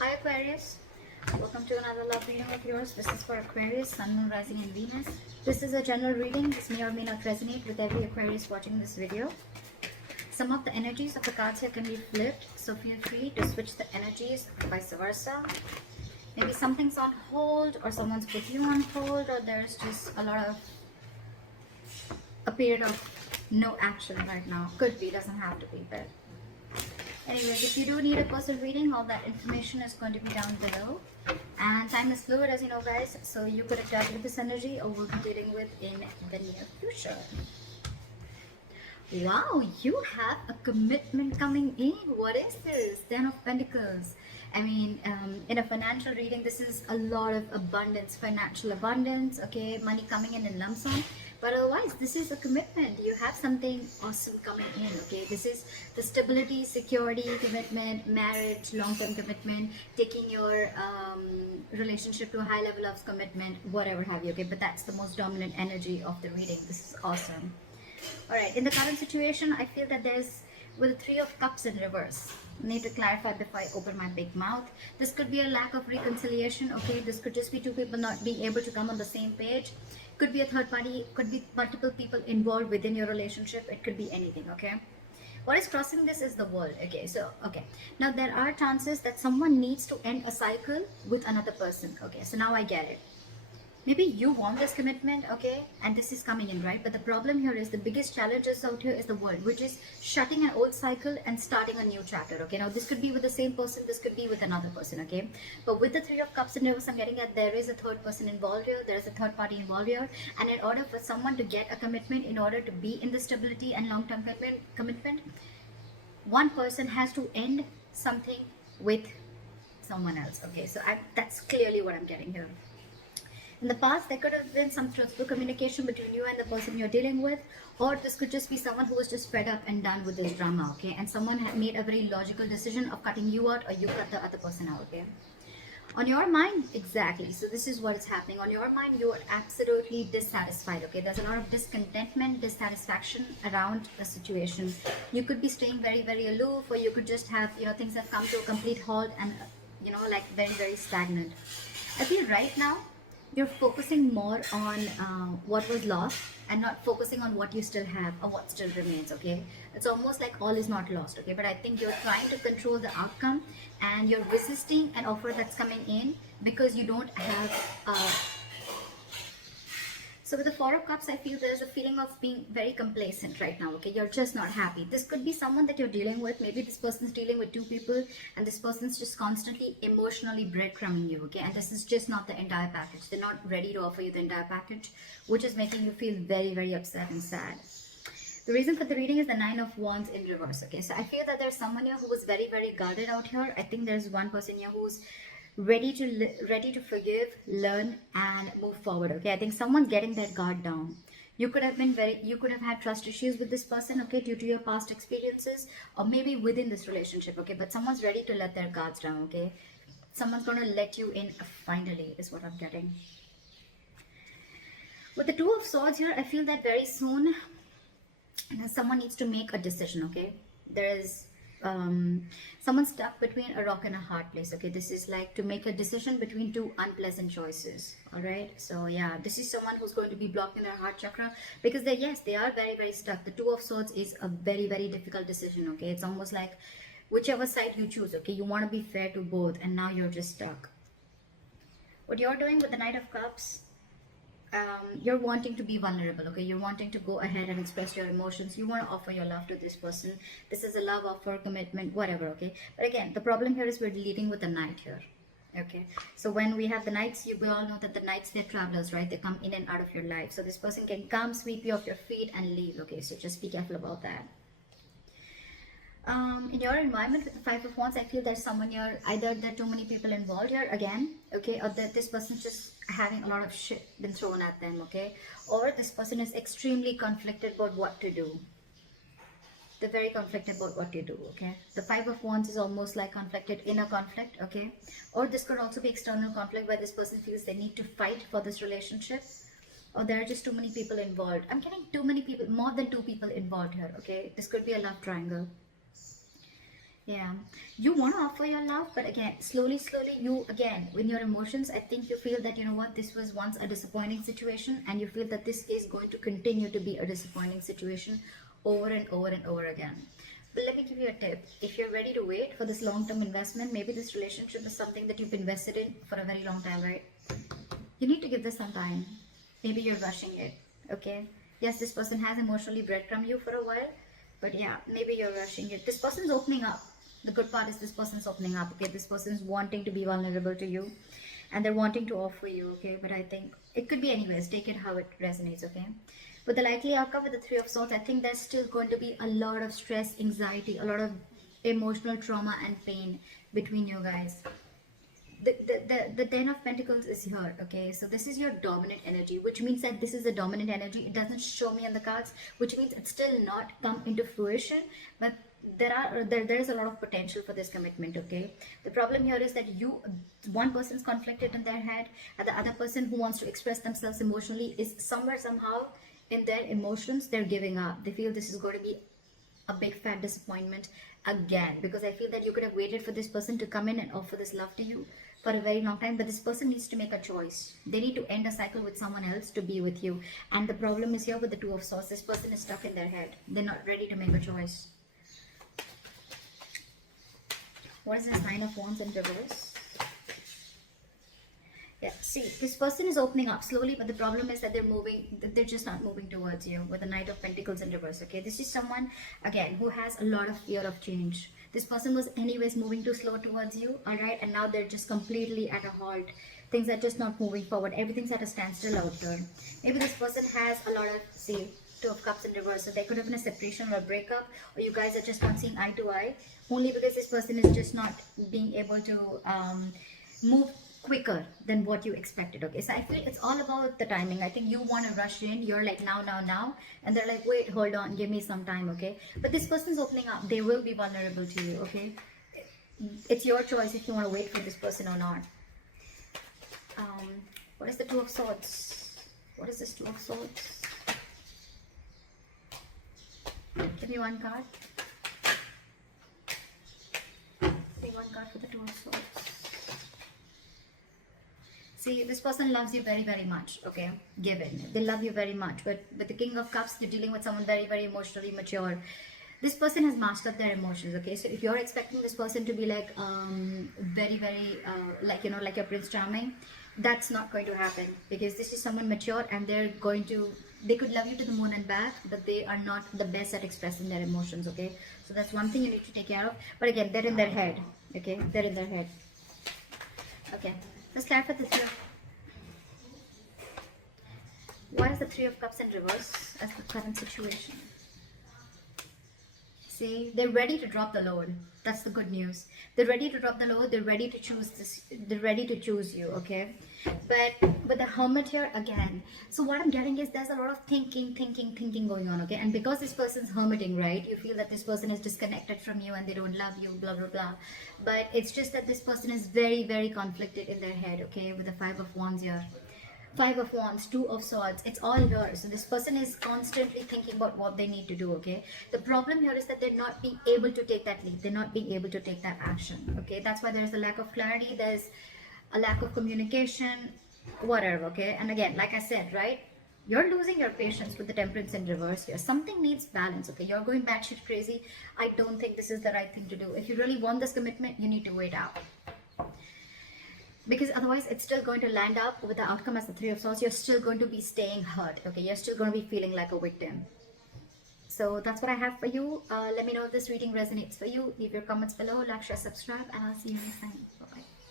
Hi Aquarius, welcome to another love reading of yours. This is for Aquarius, Sun, Moon, Rising and Venus. This is a general reading. This may or may not resonate with every Aquarius watching this video. Some of the energies of the cards here can be flipped, so feel free to switch the energies, vice versa. Maybe something's on hold or someone's put you on hold, or there's just a period of no action right now. Could be, doesn't have to be, but anyways, if you do need a personal reading, all that information is going to be down below. And time is fluid, as you know, guys, so you could attach with this energy or we'll be dealing with in the near future. Wow, you have a commitment coming in. What is this? 10 of Pentacles. I mean, in a financial reading, this is a lot of abundance, financial abundance, okay, money coming in lump sum. But otherwise, this is a commitment. You have something awesome coming in, okay? This is the stability, security, commitment, marriage, long-term commitment, taking your relationship to a high level of commitment, whatever have you, okay? But that's the most dominant energy of the reading. This is awesome. All right, in the current situation, I feel that there's, with the Three of Cups in reverse, I need to clarify before I open my big mouth. This could be a lack of reconciliation, okay? This could just be two people not being able to come on the same page. Could be a third party, could be multiple people involved within your relationship. It could be anything, okay? What is crossing this is the world, okay? So, okay. Now, there are chances that someone needs to end a cycle with another person, okay? So now I get it. Maybe you want this commitment, okay, and this is coming in, right? But the problem here is the biggest challenges out here is the world, which is shutting an old cycle and starting a new chapter, okay? Now this could be with the same person, this could be with another person, okay? But with the Three of Cups in reverse, I'm getting at there is a third person involved here, there is a third party involved here, and in order for someone to get a commitment, in order to be in the stability and long-term commitment, one person has to end something with someone else, okay? So that's clearly what I'm getting here. In the past, there could have been some truthful communication between you and the person you're dealing with, or this could just be someone who was just fed up and done with this drama, okay? And someone had made a very logical decision of cutting you out, or you cut the other person out, okay? On your mind, exactly. So this is what is happening. On your mind, you are absolutely dissatisfied, okay? There's a lot of discontentment, dissatisfaction around the situation. You could be staying very, very aloof, or you could just have, things have come to a complete halt and, like very, very stagnant. I feel right now, you're focusing more on what was lost and not focusing on what you still have or what still remains, okay? It's almost like all is not lost, okay? But I think you're trying to control the outcome and you're resisting an offer that's coming in because you don't have so with the Four of Cups, I feel there's a feeling of being very complacent right now, okay? You're just not happy. This could be someone that you're dealing with. Maybe this person's dealing with two people and this person's just constantly emotionally breadcrumbing you, okay? And this is just not the entire package. They're not ready to offer you the entire package, which is making you feel very, very upset and sad. The reason for the reading is the Nine of Wands in reverse, okay? So I feel that there's someone here who was very, very guarded out here. I think there's one person here who's ready to forgive, learn and move forward, okay? I think someone's getting their guard down. You could have had trust issues with this person, okay, due to your past experiences, or maybe within this relationship, okay? But someone's ready to let their guards down, okay? Someone's going to let you in finally, is what I'm getting. With the Two of Swords here, I feel that very soon someone needs to make a decision, okay? There is someone stuck between a rock and a hard place, okay? This is like to make a decision between two unpleasant choices, all right? So yeah, this is someone who's going to be blocked in their heart chakra because they are very, very stuck. The Two of Swords is a very, very difficult decision, okay? It's almost like whichever side you choose, okay? You want to be fair to both and now you're just stuck. What you're doing with the Knight of Cups, you're wanting to be vulnerable, okay? You're wanting to go ahead and express your emotions. You want to offer your love to this person. This is a love offer, commitment, whatever, okay? But again, the problem here is we're leading with the Knight here, okay? So when we have the Knights, we all know that the Knights, they're travelers, right? They come in and out of your life. So this person can come, sweep you off your feet and leave, okay? So just be careful about that. In your environment with the Five of Wands, I feel there's someone here, either there are too many people involved here again, okay, or that this person's just having a lot of shit been thrown at them, okay, or this person is extremely conflicted about what to do. They're very conflicted about what to do, okay? The Five of Wands is almost like conflicted inner conflict, okay? Or this could also be external conflict where this person feels they need to fight for this relationship, or there are just too many people involved. I'm getting too many people, more than two people involved here, okay? This could be a love triangle. Yeah, you want to offer your love, but again, slowly, slowly, you again, in your emotions, I think you feel that, you know what, this was once a disappointing situation, and you feel that this is going to continue to be a disappointing situation over and over and over again. But let me give you a tip. If you're ready to wait for this long term investment, maybe this relationship is something that you've invested in for a very long time, right? You need to give this some time. Maybe you're rushing it, okay? Yes, this person has emotionally breadcrumbed you for a while, but yeah, maybe you're rushing it. This person's opening up. The good part is this person's opening up, okay? This person's wanting to be vulnerable to you, and they're wanting to offer you, okay? But I think it could be anyways. Take it how it resonates, okay? But the likely outcome with the Three of Swords, I think there's still going to be a lot of stress, anxiety, a lot of emotional trauma and pain between you guys. The Ten of Pentacles is here, okay? So this is your dominant energy, which means that this is a dominant energy. It doesn't show me on the cards, which means it's still not come into fruition, but there is a lot of potential for this commitment, okay? The problem here is that one person's conflicted in their head, and the other person who wants to express themselves emotionally is somewhere, somehow, in their emotions, they're giving up. They feel this is going to be a big fat disappointment again, because I feel that you could have waited for this person to come in and offer this love to you for a very long time, but this person needs to make a choice. They need to end a cycle with someone else to be with you. And the problem is here with the Two of Swords. This person is stuck in their head. They're not ready to make a choice. What is this Nine of Wands in reverse? Yeah, see, this person is opening up slowly, but the problem is that they're just not moving towards you with the Knight of Pentacles in reverse, okay? This is someone, again, who has a lot of fear of change. This person was anyways moving too slow towards you, all right? And now they're just completely at a halt. Things are just not moving forward. Everything's at a standstill out there. Maybe this person has a lot of, see, Two of Cups in reverse. So there could have been a separation or a breakup, or you guys are just not seeing eye to eye, only because this person is just not being able to move quicker than what you expected, okay? So I feel it's all about the timing. I think you want to rush in. You're like, now, and they're like, wait, hold on, give me some time, okay? But this person's opening up. They will be vulnerable to you, okay? It's your choice if you want to wait for this person or not. What is the Two of Swords? What is this Two of Swords? Give me one card. Give me one card for the Two of Swords. See, this person loves you very, very much, okay? Given. They love you very much. But with the King of Cups, you're dealing with someone very, very emotionally mature. This person has mastered their emotions, okay? So if you're expecting this person to be like, very, very, like, you know, like your Prince Charming, that's not going to happen. Because this is someone mature, and they could love you to the moon and back, but they are not the best at expressing their emotions, okay? So that's one thing you need to take care of. But again, they're in their head, okay? They're in their head. Okay. Let's clarify the Three of... Why is the Three of Cups in reverse as the current situation? See, they're ready to drop the load. That's the good news. They're ready to drop the load. They're ready to choose this. They're ready to choose you, okay? But the Hermit here again. So what I'm getting is there's a lot of thinking going on, okay? And because this person's hermiting, right? You feel that this person is disconnected from you and they don't love you, blah, blah, blah. But it's just that this person is very, very conflicted in their head, okay? With the Five of Wands here. Five of Wands, Two of Swords, it's all here. So this person is constantly thinking about what they need to do, okay? The problem here is that they're not being able to take that leap. They're not being able to take that action, okay? That's why there's a lack of clarity. There's a lack of communication, whatever, okay? And again, like I said, right? You're losing your patience with the Temperance in reverse here. Something needs balance, okay? You're going batshit crazy. I don't think this is the right thing to do. If you really want this commitment, you need to wait out. Because otherwise it's still going to land up with the outcome as the Three of Swords. You're still going to be staying hurt, okay? You're still going to be feeling like a victim. So that's what I have for you. Let me know if this reading resonates for you. Leave your comments below, like, share, subscribe, and I'll see you next time. Bye-bye.